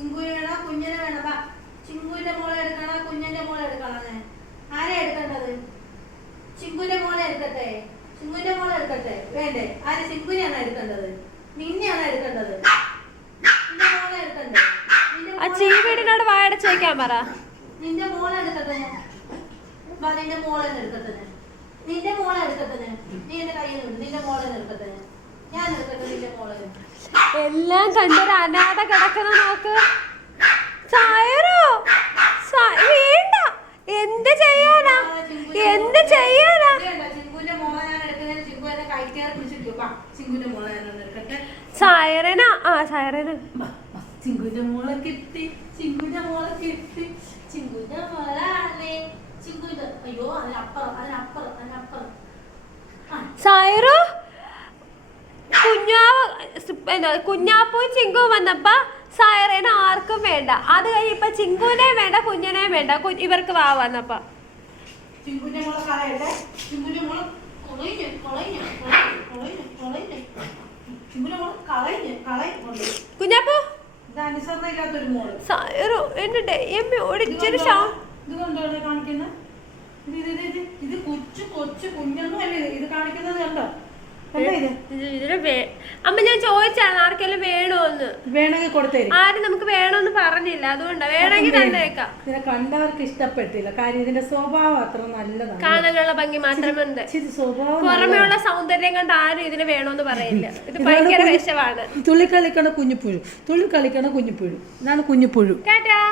ചിങ്കുവിനെ വേണോ കുഞ്ഞിനെ വേണോ? ചിങ്കുവിന്റെ മോളെ എടുക്കണോ കുഞ്ഞിന്റെ മോളെ എടുക്കണോ? ആരെ എടുക്കേണ്ടത്? ചിങ്കുവിന്റെ മോളെ എടുക്കട്ടെ, ചിങ്കുവിന്റെ മോളെ എടുക്കട്ടെ. വേണ്ടേ? ആര്? ചിങ്കുവിനെയാണോ എടുക്കേണ്ടത്? നിന്നെയാണോ എടുക്കേണ്ടത്? നിന്റെ മോളെ എടുക്കണ്ടേ? ചീവീടിനോട് വായടച്ച് വെക്കാൻ പറ. നിന്റെ മോളെ എടുക്കട്ടെ. നിന്റെ മോളെ എടുക്കട്ടെ, നിന്റെ മോളെ എടുക്കട്ടെ. നീ എന്റെ കയ്യിൽ നിന്ന് നിന്റെ മോളെ എടുക്കട്ടെ. ഞാൻ എടുക്കട്ടെ നിന്റെ മോളെ. എല്ലാം കണ്ടൊരു അനാഥ കിടക്കുന്ന നോക്ക്. വേണ്ട, എന്ത് ചെയ്യാനാ, എന്ത് ചെയ്യാനാ? ചിങ്കുവിന്റെ മോളെ ഞാൻ എടുക്കുന്നത്. ചിങ്കു എന്നെ കൈക്കേറി പിടിച്ചിട്ടു. ചിങ്കുവിന്റെ മോളെ ഞാൻ എടുക്കട്ടെ. സൈറന, സൈറന. ചിങ്കുവിന്റെ മോളെ കിട്ടി, ചിങ്കുവിന്റെ മോളെ കിട്ടി. ചിങ്കുവിന്റെ മോളാണേ ചിങ്കുവിന്റെ. അയ്യോ അതിനപ്പുറം, അതിനപ്പുറം, അതിനപ്പുറം. സൈറു കുഞ്ഞാപ്പൂ ചിങ്കു വന്നപ്പോ സൈറേന ആർക്കും വേണ്ട. അത് കഴിഞ്ഞ് ഇപ്പൊ ചിങ്കുവിനെ വേണ്ട, കുഞ്ഞിനെ വേണ്ട, ഇവർക്ക് വാ വന്നപ്പോ. ചിങ്കുവിന്റെ മോളെ കളയട്ടെ. ചിങ്കുവിന്റെ മോളെ കളഞ്ഞ് കളഞ്ഞ് കളഞ്ഞ് കളഞ്ഞ് ചിങ്കുവിന്റെ മോളെ കളഞ്ഞ് കളയുന്നുണ്ട്. കുഞ്ഞാപ്പൂ ഇത് അനുസരണ ഇല്ലാത്തൊരു മോള്. സൈറു എന്റെ ഡെയ്യമ്മ ഓടിച്ചൊരു ഇത് കണ്ടോ കാണിക്കുന്നത്? ഇത് കൊച്ചു കൊച്ചു കുഞ്ഞൊന്നും അല്ലേ ഇത് കാണിക്കുന്നത്? കണ്ടോ? അമ്മ ഞാൻ ചോദിച്ചാണ് ആർക്കെല്ലാം വേണോന്ന്. വേണമെങ്കിൽ കൊടുത്തേരും. ആരും നമുക്ക് വേണോന്ന് പറഞ്ഞില്ല, അതുകൊണ്ടാ. വേണമെങ്കിൽ തന്നേക്കാം. ഇതിനെ കണ്ടവർക്ക് ഇഷ്ടപ്പെട്ടില്ല. കാര്യം ഇതിന്റെ സ്വഭാവം അത്ര നല്ലതാണ്. കാണാനുള്ള ഭംഗി മാത്രമുണ്ട്, പുറമെയുള്ള സൗന്ദര്യം കണ്ട് ആരും ഇതിന് വേണോന്ന് പറയില്ല. ഇത് ഭയങ്കര വിഷമാണ്. തുള്ളി കളിക്കണ കുഞ്ഞിപ്പുഴു, തുള്ളി കളിക്കണ കുഞ്ഞിപ്പുഴു. ഇതാണ് കുഞ്ഞിപ്പുഴു. കേട്ടാ?